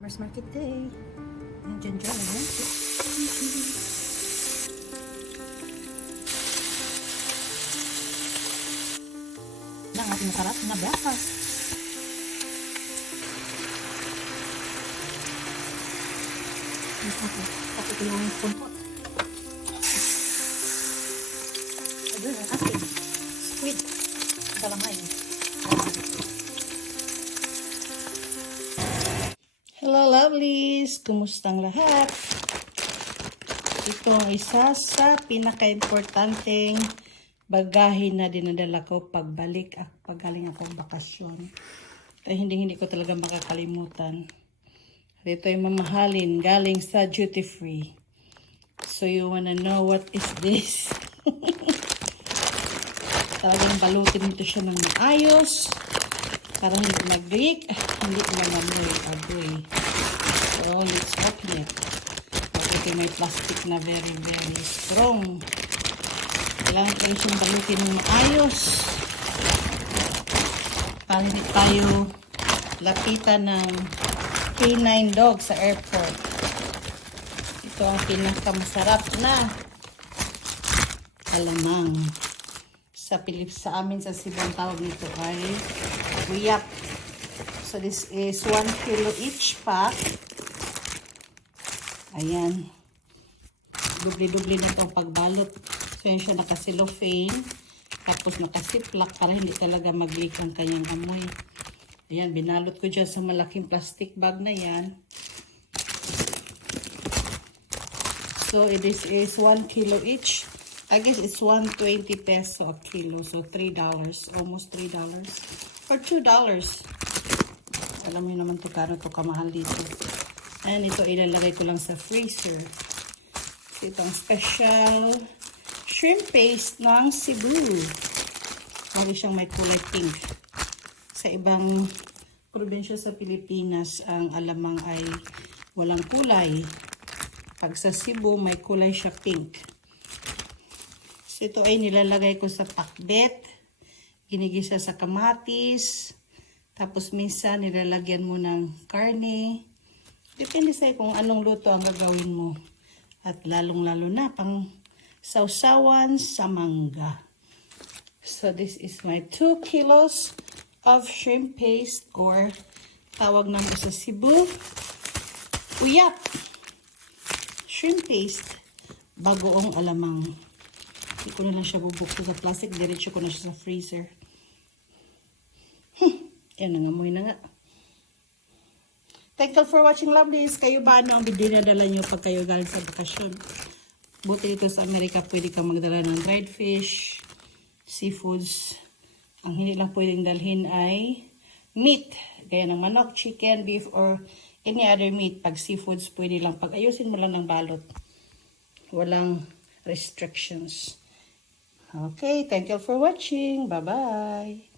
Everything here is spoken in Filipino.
Farmers Market Day. Diyan dyan. Ayan. Ang ating masarap na breakfast. Tapos ito yung spoon pot. Ayun ang ating squid. Galamay. Hello lovelies! Kumustang lahat? Ito ang isa sa pinaka-importanteng bagahe na dinadala ko pagbalik at paggaling akong bakasyon. Kaya hindi ko talaga makakalimutan. Ito ay mamahalin galing sa duty free. So you wanna know what is this? Talagang balutin nito siya ng maayos. Para hindi mag-leak, hindi agoy. So, let's open it. Okay, may plastic na very strong. Kailangan kayo siyang balutin ng maayos. Para hindi tayo lapitan ng K9 dog sa airport. Ito ang pinakamasarap na alamang. Sa amin sa Cebu, ang tawag nito ay uyap. So this is 1 kilo each pack. Ayan. Dubli-dubli na itong pagbalot. So yan siya naka-cellophane. Tapos naka-ziplock para hindi talaga mag-leak ang kanyang amoy. Ayan, binalot ko dyan sa malaking plastic bag na yan. So this is 1 kilo each. I guess it's 120 peso a kilo. So $3. Almost $3. Or $2. Alam mo naman ito kano ito kamahal dito. And ito ilalagay ko lang sa freezer. So, ito ang special shrimp paste ng Cebu. Lagi siyang may kulay pink. Sa ibang probinsya sa Pilipinas, ang alamang ay walang kulay. Pag sa Cebu, may kulay siya pink. So, ito ay nilalagay ko sa pakbet. Ginigisa sa kamatis. Tapos minsan nilalagyan mo ng karne. Depende sa'yo kung anong luto ang gagawin mo. At lalong-lalo na pang sausawan sa mangga. So this is my 2 kilos of shrimp paste or tawag namin sa Cebu, uyap. Shrimp paste, bagoong alamang. Hindi ko na lang siya bubukso sa plastic. Diretso ko na siya sa freezer. Yan, nangamoy na nga. Thank you for watching, lovelies. Kayo ba ano ang dinadala nyo pag kayo galing sa bakasyon? Buti dito sa Amerika, pwede kang magdala ng dried fish, seafoods. Ang hindi lang pwedeng dalhin ay meat. Gaya ng manok, chicken, beef, or any other meat. Pag seafoods, pwede lang. Pag ayusin mo lang ng balot. Walang restrictions. Okay, thank you for watching. Bye-bye.